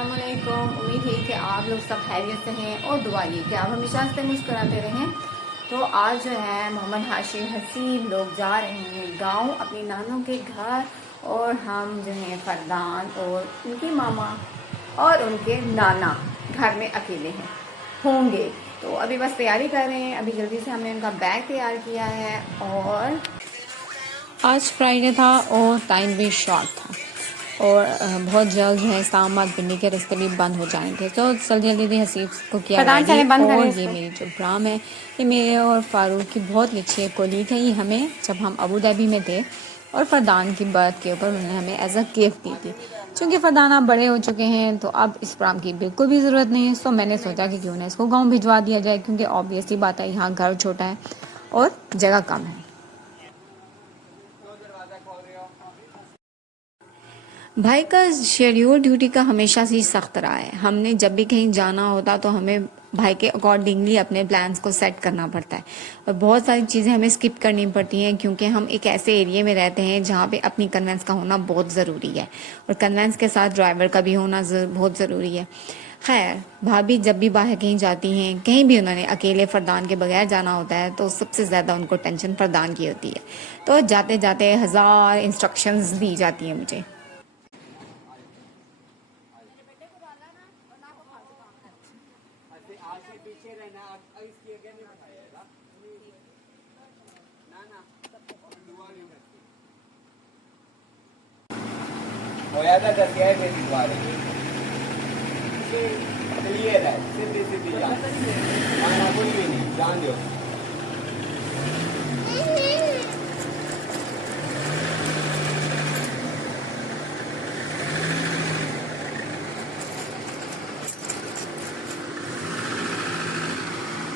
अस्सलामुअलैकुम। उम्मीद है कि आप लोग सब खैरियत से हैं और दुआ ये कि आप हमेशा से मुस्कुराते रहें। तो आज जो है मोहम्मद हाशिम हसीब लोग जा रहे हैं गांव अपनी नानों के घर, और हम जो हैं फरदान और उनकी मामा और उनके नाना घर में अकेले हैं होंगे। तो अभी बस तैयारी कर रहे हैं। अभी जल्दी से हमने उनका बैग तैयार किया है। और आज फ्राइडे था और टाइम भी शॉर्ट था और बहुत जल्द जो है इस्लामाबाद पिंडी के रास्ते भी बंद हो जाएंगे। तो जल्दी जल्दी हसीब को किया रेडी। और ये मेरी जो ब्राम है, ये मेरे और फारूक की बहुत अच्छी कोलीग है। ये हमें जब हम अबू धाबी में थे और फरदान की बर्थ के ऊपर उन्होंने हमें एज अ गिफ्ट दी थी। चूँकि फरदान आप बड़े हो चुके हैं तो अब इस ब्राम की बिल्कुल भी ज़रूरत नहीं है। तो मैंने सोचा कि क्यों ना इसको गाँव भिजवा दिया जाए, क्योंकि ऑब्वियसली बात है यहाँ घर छोटा है और जगह कम है। भाई का शेड्यूल ड्यूटी का हमेशा से ही सख्त रहा है। हमने जब भी कहीं जाना होता तो हमें भाई के अकॉर्डिंगली अपने प्लान्स को सेट करना पड़ता है और बहुत सारी चीज़ें हमें स्किप करनी पड़ती हैं, क्योंकि हम एक ऐसे एरिया में रहते हैं जहाँ पे अपनी कन्वेंस का होना बहुत ज़रूरी है और कन्वेंस के साथ ड्राइवर का भी होना बहुत ज़रूरी है। खैर, भाभी जब भी बाहर कहीं जाती हैं, कहीं भी उन्होंने अकेले फरदान के बगैर जाना होता है तो सबसे ज़्यादा उनको टेंशन फरदान की होती है। तो जाते जाते हज़ार इंस्ट्रक्शंस दी जाती हैं मुझे। क्लियर है, सीधी सीधी जान, माना कोई भी नहीं, जान दो।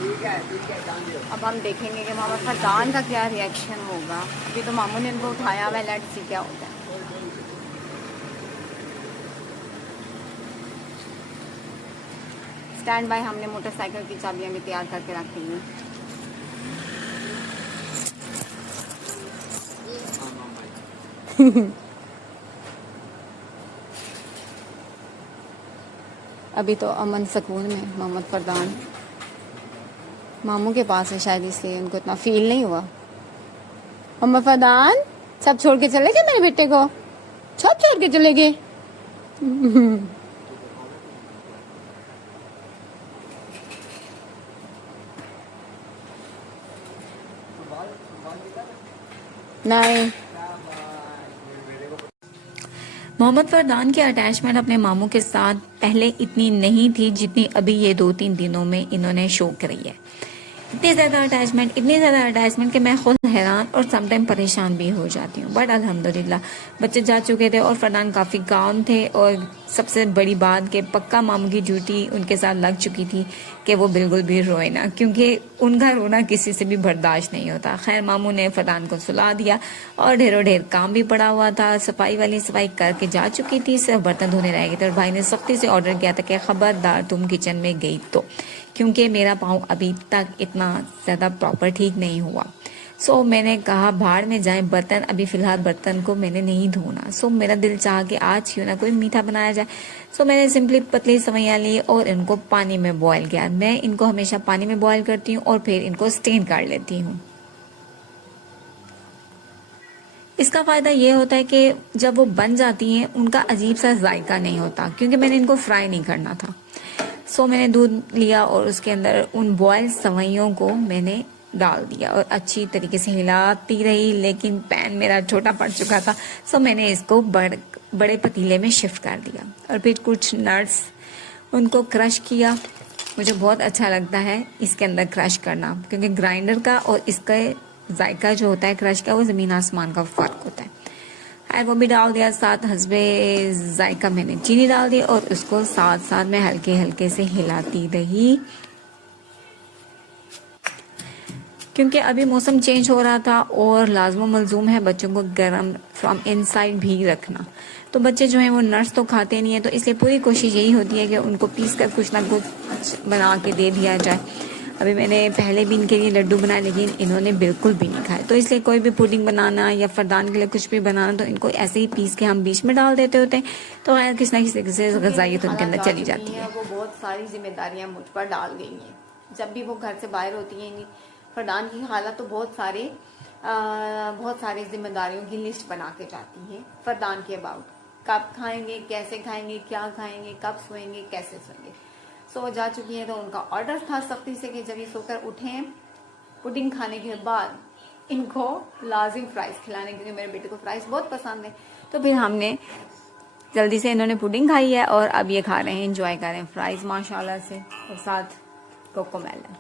ठीक है, जान दो। अब हम देखेंगे कि मोहम्मद फरदान का क्या रिएक्शन होगा। अभी तो मामू ने उनको उठाया हुआ है, लेट्स सी क्या होता है। स्टैंड बाय, हमने मोटरसाइकिल की चाबियां भी तैयार करके रखी हैं। अभी तो अमन सुकून में मोहम्मद फरदान मामू के पास है, शायद इसलिए उनको इतना फील नहीं हुआ। मोहम्मद फरदान सब छोड़ के चले गए मेरे बेटे को, सब छोड़ के चले गए। नहीं, मोहम्मद फरदान की अटैचमेंट अपने मामू के साथ पहले इतनी नहीं थी जितनी अभी ये 2-3 दिनों में इन्होंने शो करी है। इतनी ज़्यादा अटैचमेंट कि मैं खुद हैरान और समटाइम परेशान भी हो जाती हूँ। बट अल्हम्दुलिल्लाह बच्चे जा चुके थे और फरदान काफ़ी काम थे, और सबसे बड़ी बात कि पक्का मामू की ड्यूटी उनके साथ लग चुकी थी कि वो बिल्कुल भी रोए ना, क्योंकि उनका रोना किसी से भी बर्दाश्त नहीं होता। खैर, मामू ने फरदान को सुला दिया और ढेरों ढेर काम भी पड़ा हुआ था। सफाई वाली सफाई करके जा चुकी थी, सिर्फ बर्तन धोने रह गए थे। और भाई ने सख्ती से ऑर्डर किया था कि खबरदार तुम किचन में गई तो, क्योंकि मेरा पाँव अभी तक इतना ज़्यादा प्रॉपर ठीक नहीं हुआ। सो मैंने कहा भाड़ में जाए बर्तन, अभी फ़िलहाल बर्तन को मैंने नहीं धोना। सो मेरा दिल चाहा कि आज क्यों ना कोई मीठा बनाया जाए। सो मैंने सिंपली पतली सवैयाँ ली और इनको पानी में बॉयल किया। मैं इनको हमेशा पानी में बॉयल करती हूँ और फिर इनको स्टेन कर लेती हूँ। इसका फ़ायदा ये होता है कि जब वो बन जाती हैं उनका अजीब सा जायका नहीं होता, क्योंकि मैंने इनको फ्राई नहीं करना था। सो मैंने दूध लिया और उसके अंदर उन बॉयल सवैयों को मैंने डाल दिया और अच्छी तरीके से हिलाती रही, लेकिन पैन मेरा छोटा पड़ चुका था। सो मैंने इसको बड़े पतीले में शिफ्ट कर दिया और फिर कुछ नट्स उनको क्रश किया। मुझे बहुत अच्छा लगता है इसके अंदर क्रश करना, क्योंकि ग्राइंडर का और इसका जायका जो होता है क्रश का, वो ज़मीन आसमान का फ़र्क होता है। खैर, वो भी डाल दिया। साथ हस्बे जायका मैंने चीनी डाल दी और उसको साथ साथ में हल्के हल्के से हिलाती रही, क्योंकि अभी मौसम चेंज हो रहा था और लाजम मलजूम है बच्चों को गर्म फ्रॉम इनसाइड भी रखना। तो बच्चे जो हैं वो नट्स तो खाते नहीं है, तो इसलिए पूरी कोशिश यही होती है कि उनको पीस कर कुछ ना कुछ बना के दे दिया जाए। अभी मैंने पहले भी इनके लिए लड्डू बनाए, लेकिन इन्होंने बिल्कुल भी नहीं खाए। तो इसलिए कोई भी पुडिंग बनाना या फरदान के लिए कुछ भी बनाना तो इनको ऐसे ही पीस के हम बीच में डाल देते होते हैं, तो किसी ना किसी से ग़ज़ाइयत उनके अंदर चली जाती है। वो बहुत सारी जिम्मेदारियां मुझ पर डाल गई हैं। जब भी वो घर से बाहर होती हैं, फरदान की खाला तो बहुत सारी जिम्मेदारियों की लिस्ट बना के जाती हैं फरदान के अबाउट। कब खाएंगे, कैसे खाएंगे, क्या खाएंगे, कब सोएंगे, कैसे सोएंगे। सो जा चुकी हैं, तो उनका ऑर्डर था सख्ती से कि जब ये सोकर उठें पुडिंग खाने के बाद इनको लाजिम फ्राइज खिलाने, क्योंकि मेरे बेटे को फ्राइज बहुत पसंद है। तो फिर हमने जल्दी से इन्होंने पुडिंग खाई है और अब ये खा रहे हैं, एंजॉय कर रहे हैं फ्राइज माशाल्लाह से, और साथ कोकोमेलन।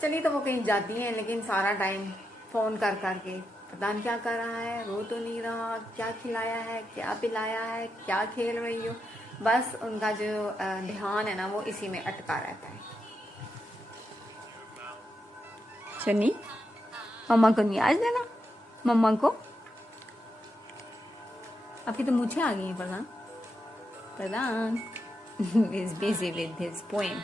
चलिए, तो वो कहीं जाती हैं, लेकिन सारा टाइम फोन कर करके पता नहीं क्या कर रहा है, रो तो नहीं रहा, क्या खिलाया है, क्या पिलाया है, क्या खेल रही हो, बस उनका जो ध्यान है ना वो इसी में अटका रहता है। शनी, मम्मा को नहीं आज देना, मम्मा को। आपकी तो मुझे आ गई है प्रधान। प्रधान is busy with his poem.